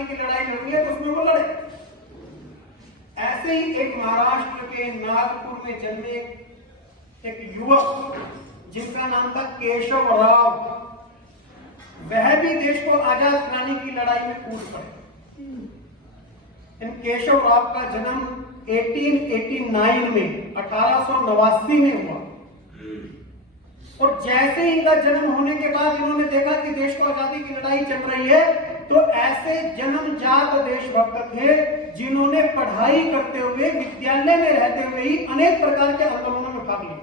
आजादी की लड़ाई लड़नी है तो उसमें वो लड़े। ऐसे ही एक महाराष्ट्र के नागपुर में जन्मे एक युवक जिनका नाम था केशव राव, वह भी देश को आजाद कराने की लड़ाई में कूद पड़े। इन केशव राव का जन्म 1889 में 1889 में हुआ और जैसे ही इनका जन्म होने के बाद इन्होंने देखा कि देश को आजादी की लड़ाई चल रही है, तो ऐसे जन्मजात देशभक्त थे जिन्होंने पढ़ाई करते हुए, विद्यालय में रहते हुए ही अनेक प्रकार के आंदोलनों में भाग लिया।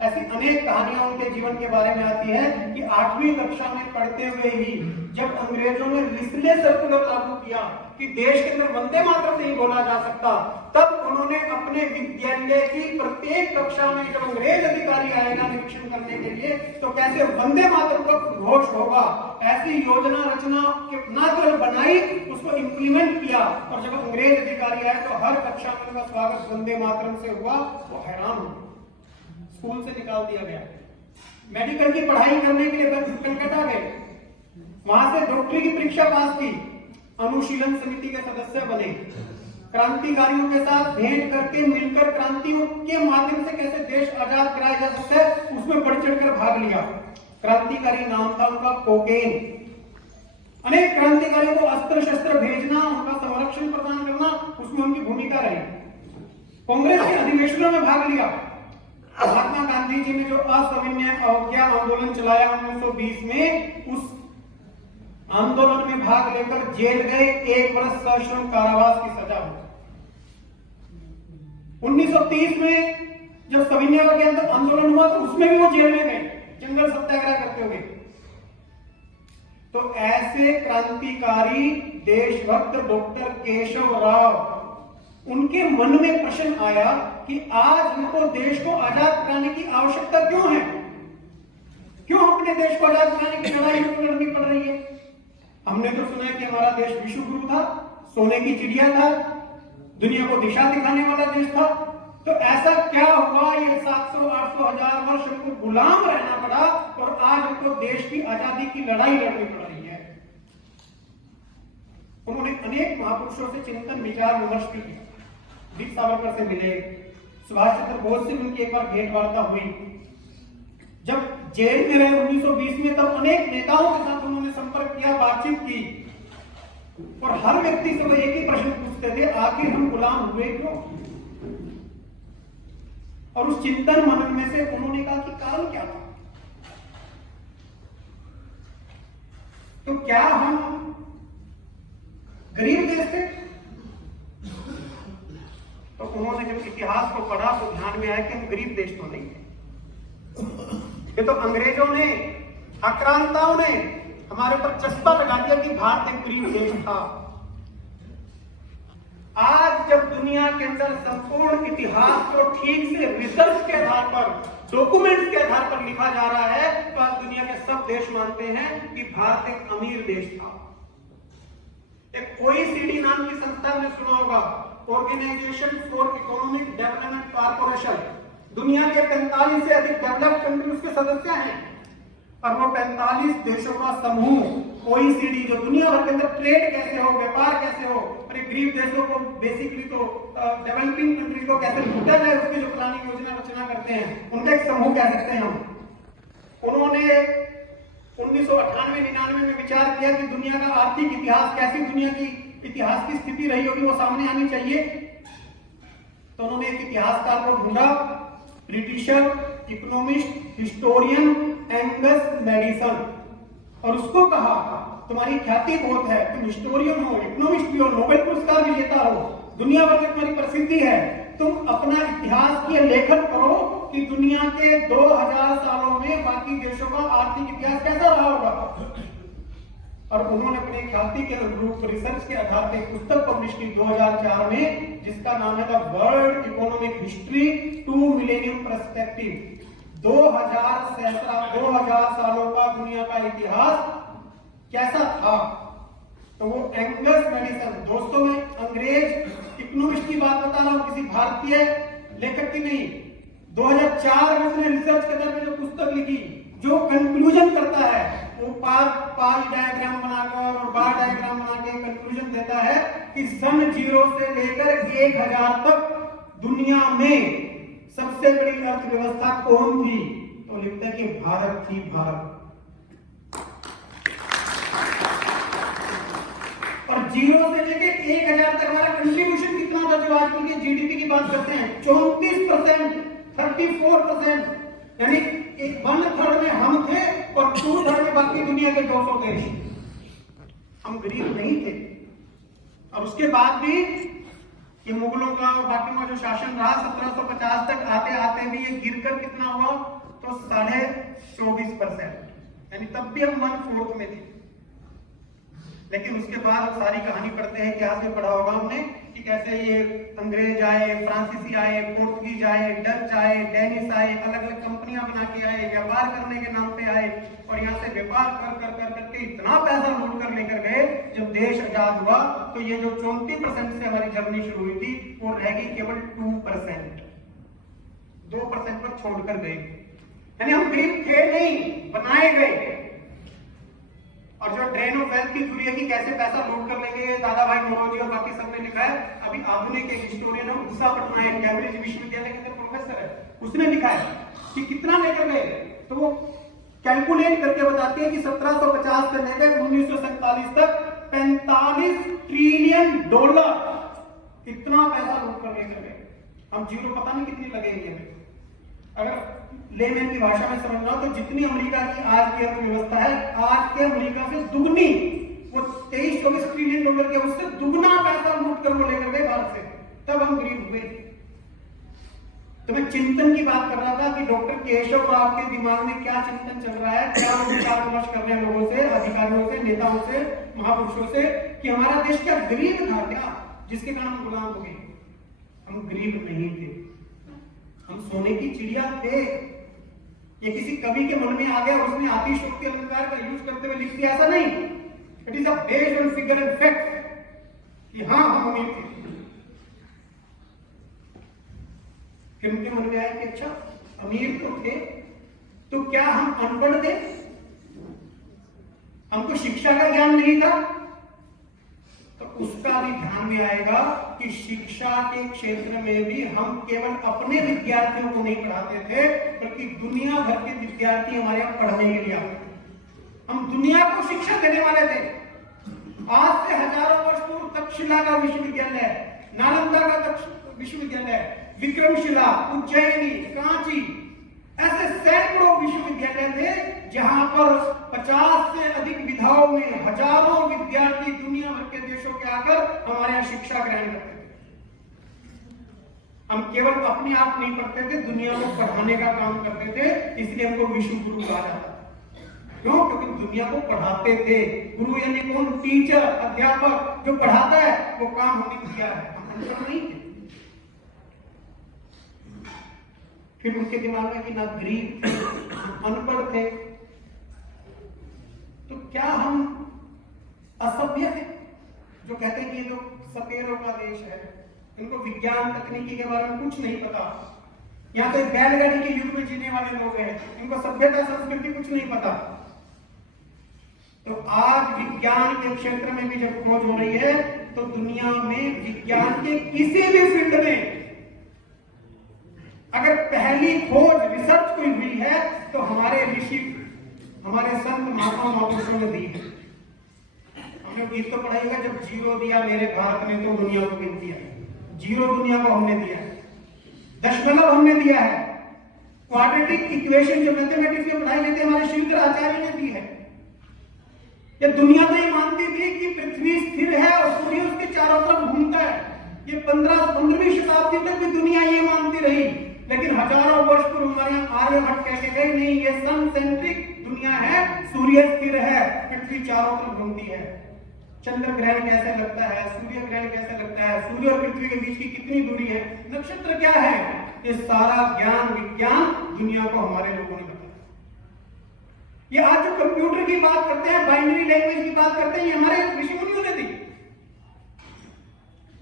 ऐसी अनेक कहानियां उनके जीवन के बारे में आती है कि 8वीं कक्षा में पढ़ते हुए ही जब अंग्रेजों ने रिसले सर्कुलर लागू किया कि देश के अंदर वंदे मातरम नहीं बोला जा सकता, तब उन्होंने अपने विद्यालय की प्रत्येक कक्षा में जब अंग्रेज अधिकारी आएगा निरीक्षण करने के लिए तो कैसे वंदे मातरम का घोष होगा, ऐसी योजना रचना ना केवल बनाई, उसको इंप्लीमेंट किया। और जब अंग्रेज अधिकारी आए तो हर कक्षा में उनका स्वागत वंदे मातरम से हुआ। वो हैरान हो, स्कूल से निकाल दिया गया। मेडिकल की पढ़ाई करने के लिए कलकत्ता गए, वहां से डॉक्टरी की परीक्षा पास की, अनुशीलन समिति के सदस्य बने, क्रांतिकारियों के साथ भेंट करके मिलकर क्रांतियों के माध्यम से कैसे देश आजाद कराया जा सकता है उसमें बढ़ चढ़कर भाग लिया। क्रांतिकारी नाम था उनका कोकेन। अनेक क्रांतिकारियों को अस्त्र शस्त्र भेजना, उनका संरक्षण प्रदान करना, उसमें उनकी भूमिका रही। कांग्रेस के अधिवेशनों में भाग लिया। महात्मा गांधी जी ने जो असविनय अवज्ञा आंदोलन चलाया 1920 में, उस आंदोलन में भाग लेकर जेल गए, 1 वर्ष सश्रम कारावास की सजा हुई। 1930 में जब सविनय अवज्ञा आंदोलन हुआ तो उसमें भी वो जेल में गए, जंगल सत्याग्रह करते हुए। तो ऐसे क्रांतिकारी देशभक्त डॉक्टर केशव राव, उनके मन में प्रश्न आया कि आज हमको देश को आजाद कराने की आवश्यकता क्यों है, क्यों अपने देश को आजाद कराने की लड़ाई लड़नी पड़ रही है। हमने तो सुना है कि हमारा देश विश्व गुरु था, सोने की चिड़िया था, दुनिया को दिशा दिखाने वाला देश था। तो ऐसा क्या हुआ ये 700, 800, 1000 वर्ष हमको गुलाम रहना पड़ा और आज हमको देश की आजादी की लड़ाई लड़नी पड़ रही है। उन्होंने अनेक महापुरुषों से चिंतन विचार विमर्श भी किया। वीर सावरकर से मिले, सुभाष चंद्र बोस से उनकी एक बार भेंट वार्ता हुई। जब जेल में रहे 1920 में, तब अनेक नेताओं के साथ उन्होंने संपर्क किया, बातचीत की और हर व्यक्ति से वो एक ही प्रश्न पूछते थे, आखिर हम गुलाम हुए क्यों। और उस चिंतन मनन में से उन्होंने कहा कि कारण क्या था। तो क्या हम गरीब देश थे। तो उन्होंने जब इतिहास को पढ़ा तो ध्यान में आया कि हम गरीब देश तो नहीं है। ये तो अंग्रेजों ने, आक्रांताओं ने हमारे ऊपर चस्पा लगा दिया कि भारत एक गरीब देश था। आज जब दुनिया के अंदर संपूर्ण इतिहास को ठीक से रिसर्च के आधार पर, डॉक्यूमेंट्स के आधार पर लिखा जा रहा है, तो आज दुनिया के सब देश मानते हैं कि भारत एक अमीर देश था। एक OECD नाम की संस्था ने सुना होगा, organisation for economic development corporation. दुनिया के 45 से अधिक डेवलप्ड कंट्री उसके सदस्य हैं और वो 45 देशों का समूह OECD, जो दुनिया भर के अंदर ट्रेड कैसे हो, व्यापार कैसे हो, और गरीब देशों को बेसिकली तो डेवलपिंग कंट्री को कैसे लूटा जाए उसकी जो प्लानिंग योजना रचना करते हैं, उनका एक समूह कह सकते हैं हम। उन्होंने 1998-99 में विचार किया कि दुनिया का आर्थिक इतिहास, कैसी दुनिया की इतिहास की स्थिति रही होगी, वो सामने आनी चाहिए। तो उन्होंने एक इतिहासकार को ढूंढा, Britisher economist historian Angus Maddison, और उसको कहा तुम्हारी ख्याति बहुत है, तुम हिस्टोरियन हो, इकोनॉमिस्ट भी हो, नोबेल पुरस्कार विजेता हो, दुनिया भर में तुम्हारी प्रसिद्धि है, तुम अपना इतिहास की लेखन करो कि दुनिया के 2000 सालों में बाकी देशों का आर्थिक इतिहास कैसा रहा होगा। और उन्होंने अपने ख्याति के अनुरूप रिसर्च के आधार पर पुस्तक पब्लिश की 2004 में, जिसका नाम है the world economic history two millennium perspective. 2000 सालों का दुनिया का इतिहास कैसा था। तो वो एंगस मैडिसन, दोस्तों में अंग्रेज इकोनॉमिस्ट की बात बता रहा हूं, किसी भारतीय लेखक की नहीं। 2004 में उसने रिसर्च के आधार पर जो पुस्तक लिखी, जो कंक्लूजन करता है वो पाई डायग्राम बनाकर और बार डायग्राम बना के कंक्लूजन देता है कि सन 0 से लेकर 1000 तक दुनिया में सबसे बड़ी अर्थव्यवस्था कौन थी? तो लिखता है कि भारत थी, भारत। और 0 से लेकर 1000 तक हमारा कंट्रीब्यूशन कितना था? जो आजकल की जीडीपी की बात करते हैं 34%, 34%, यानी 1/3 में हम थे और 2/3 में बाकी दुनिया के 200 देश। हम गरीब नहीं थे। और उसके बाद भी ये मुगलों का और बाकी का जो शासन रहा 1750 तक आते आते भी ये गिरकर कितना हुआ? तो 24.5%, यानी तब भी हम 1/4 में थे। लेकिन उसके बाद सारी कहानी पढ़ते हैं, इतिहास में पढ़ा होगा हमने कि कैसे ये अंग्रेज आए, फ्रांसीसी आए, पोर्तुगीज आए, डच आए, डेनिश आए, अलग अलग कंपनियां बना के आए, व्यापार करने के नाम पे आए और यहाँ से व्यापार कर कर कर करके इतना पैसा लूट कर लेकर गए। जब देश आजाद हुआ तो ये जो 34% से हमारी जर्नी शुरू हुई थी वो रह गई केवल 2%, 2% पर छोड़कर गए। यानी हम गरीब थे नहीं, बनाए गए। और जो ड्रेन ऑफ वेल्थ की थ्योरी है कि कैसे पैसा लूट कर लेंगे, दादा भाई नौरोजी और बाकी सबने लिखा है। अभी आधुनिक एक हिस्टोरियन है उषा पटनायक, कैम्ब्रिज विश्वविद्यालय के प्रोफेसर है, उसने लिखा है कि कितना लेकर गए। तो वो कैलकुलेट करके बताती है कि 1750 से लेकर 1947 तक 45 ट्रिलियन डॉलर इतना पैसा लूट कर लेकर गए। हम जीरो पता नहीं कितनी लगेंगे। अगर लेमैन की भाषा में समझना हो तो जितनी अमेरिका की आज की अर्थव्यवस्था है, आज के अमेरिका से दुगनी, वो 23-24 ट्रिलियन डॉलर के, उससे दुगना पैसा लूट कर वो लेकर गए भारत से। तब हम गरीब हुए। तो मैं चिंतन की बात कर रहा था कि डॉक्टर केशव राव के दिमाग में क्या चिंतन चल रहा है, क्या वो विचार विमर्श कर रहे हैं लोगों से, अधिकारियों से, नेताओं से, महापुरुषों से कि हमारा देश क्या गरीब था क्या जिसके कारण हम गुलाम हो गए? हम गरीब नहीं थे, हम सोने की चिड़िया थे। ये किसी कवि के मन में आ गया और उसने आतिशयोक्ति अलंकार का यूज करते हुए लिख दिया, ऐसा नहीं। It is a based on figure and fact कि हाँ हम अमीर थे। फिर उनके मन में आया कि अच्छा अमीर तो थे, तो क्या हम अनपढ़ थे? हमको शिक्षा का ज्ञान नहीं था? तो उसका भी ध्यान में आएगा कि शिक्षा के क्षेत्र में भी हम केवल अपने विद्यार्थियों को नहीं पढ़ाते थे, बल्कि दुनिया भर के विद्यार्थी हमारे यहाँ पढ़ने के लिए आते थे। हम दुनिया को शिक्षा देने वाले थे। आज से हजारों वर्ष पूर्व तक्षशिला का विश्वविद्यालय, नालंदा का विश्वविद्यालय, विक्रमशिला, उज्जैनी, कांची, ऐसे सैकड़ों विश्वविद्यालय थे जहां पर 50 से अधिक विधाओं में हजारों विद्यार्थी दुनिया भर के देशों के आकर हमारे यहाँ शिक्षा ग्रहण करते थे। हम केवल अपने आप नहीं पढ़ते थे, दुनिया को पढ़ाने का काम करते थे, इसलिए हमको विश्व गुरु कहा जाता था। क्यों? क्योंकि दुनिया को पढ़ाते थे। गुरु यानी कौन? टीचर, अध्यापक जो पढ़ाता है वो काम हमने किया है, हम अनपढ़ नहीं थे। फिर उनके दिमाग में कि ना गरीब थे, अनपढ़ थे, तो क्या हम असभ्य थे? जो कहते हैं कि ये जो सपेरों का देश है, इनको विज्ञान तकनीकी के बारे में कुछ नहीं पता, यहाँ तो बैलगाड़ी के युग में जीने वाले लोग हैं, इनको सभ्यता संस्कृति कुछ नहीं पता। तो आज विज्ञान के क्षेत्र में भी जब खोज हो रही है तो दुनिया में विज्ञान के किसी भी फील्ड में अगर पहली खोज रिसर्च कोई हुई है तो हमारे ऋषि, हमारे संत महात्मा महापुरुषों ने दी है। हमने गीत तो पढ़ा होगा, जब जीरो दिया मेरे भारत ने तो दुनिया को गिन दिया। जीरो दुनिया को हमने दिया है, दशमलव हमने दिया है, क्वाड्रेटिक इक्वेशन जो मैथमेटिक्स में पढ़ाई जाती है हमारे श्रीधर आचार्य ने दी है। ये दुनिया तो ये मानती थी कि पृथ्वी स्थिर है और सूर्य उसके चारों तरफ घूमता है। ये 15वीं शताब्दी तक भी दुनिया ये मानती रही, लेकिन हजारों वर्ष पूर्व हमारे यहाँ आर्यभट्ट कह के गए नहीं, ये सन सेंट्रिक दुनिया है, सूर्य स्थिर है, पृथ्वी चारों तरफ घूमती है। चंद्र ग्रहण कैसे लगता है, सूर्य ग्रहण कैसे लगता है, सूर्य और पृथ्वी के बीच की कितनी दूरी है, नक्षत्र क्या है, ये सारा ज्ञान विज्ञान दुनिया को हमारे लोगों ने बताया। ये आज जो कंप्यूटर की बात करते हैं, बाइनरी लैंग्वेज की बात करते हैं, ये हमारे ऋषि मुनियों ने दी।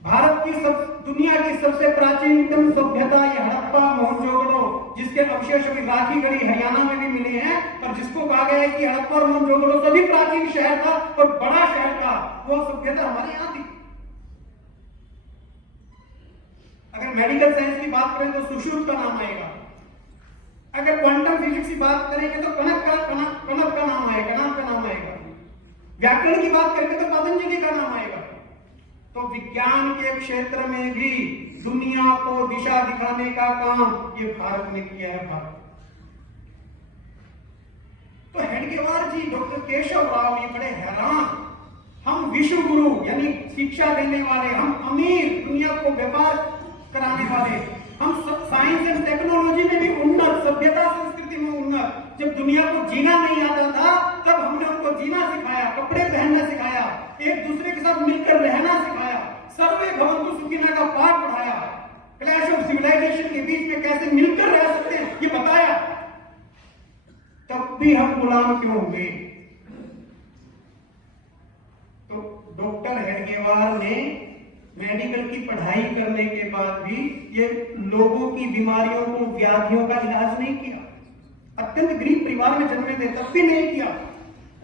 भारत की सब दुनिया की सबसे प्राचीनतम सभ्यता ये हड़प्पा मोहनजोदड़ो, जिसके अवशेष अभी राखीगढ़ी हरियाणा में भी मिले हैं, और जिसको कहा गया है कि हड़प्पा और मोहनजोदड़ो से भी प्राचीन शहर था और बड़ा शहर था, वो सभ्यता हमारे यहाँ थी। अगर मेडिकल साइंस की बात करें तो सुश्रुत का नाम आएगा, अगर क्वांटम फिजिक्स की बात करेंगे तो कनक का नाम आएगा, व्याकरण की बात करेंगे तो पतंजलि का नाम आएगा। तो विज्ञान के क्षेत्र में भी दुनिया को दिशा दिखाने का काम ये भारत ने किया है। भारत तो हेडगेवार जी, डॉक्टर केशव राव, ये बड़े हैरान, हम विश्व गुरु यानी शिक्षा देने वाले, हम अमीर, दुनिया को व्यापार कराने वाले, हम साइंस एंड टेक्नोलॉजी में भी उन्नत, सभ्यता संस्कृति में उन्नत। जब दुनिया को जीना नहीं आता था तब हमने उनको जीना सिखाया, कपड़े पहनना सिखाया, एक दूसरे के साथ मिलकर रहना सिखाया, सर्वे भवन्तु सुखिनः का पाठ पढ़ाया, क्लैश ऑफ सिविलाइजेशन के बीच में कैसे मिलकर रह सकते हैं ये बताया। तब भी हम गुलाम क्यों हुए? तो डॉक्टर हेडगेवार ने मेडिकल की पढ़ाई करने के बाद भी ये लोगों की बीमारियों को, व्याधियों का इलाज नहीं किया। अत्यंत गरीब परिवार में जन्मे थे तब भी नहीं किया।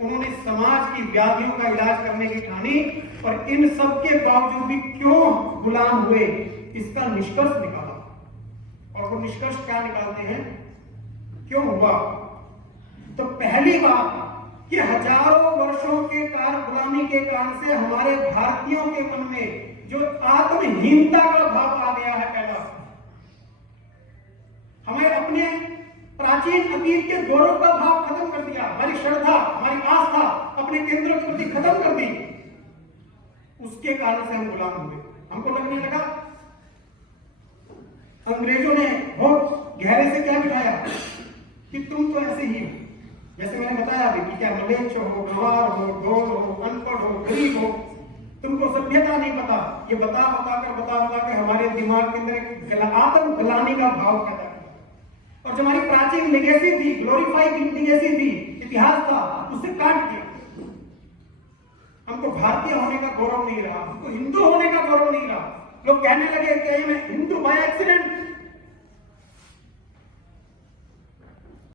उन्होंने समाज की व्याधियों का इलाज करने की ठानी, और इन सब के बावजूद भी क्यों गुलाम हुए इसका निष्कर्ष निकाला। और वो निष्कर्ष क्या निकालते हैं, क्यों हुआ? तो पहली बात कि हजारों वर्षों के गुलामी के कारण से हमारे भारतीयों के मन में जो आत्महीनता का भाव आ गया है, पहला हमें अपने प्राचीन अतीत के गौरव का भाव खत्म कर दिया, हमारी श्रद्धा, हमारी आस्था अपने केंद्र के प्रति खत्म कर दी। उसके कारण से हम गुलाम हुए। हमको लगने लगा अंग्रेजों ने बहुत गहरे से क्या बिठाया कि तुम तो ऐसे ही हो, जैसे मैंने बताया अभी कि क्या मलेच्छ हो, गंवार हो, डोल हो, अनपढ़ हो, गरीब हो, तुमको सभ्यता नहीं पता। ये बता के हमारे दिमाग के अंदर आत्म गलानी का भाव पैदा किया, और जो हमारी प्राचीन लेगेसी थी, ग्लोरीफाइड लेगेसी थी, इतिहास था, उससे काट दिया। हमको भारतीय होने का गौरव नहीं रहा, हमको हिंदू होने का गौरव नहीं रहा। लोग कहने लगे कि मैं हिंदू बाय एक्सीडेंट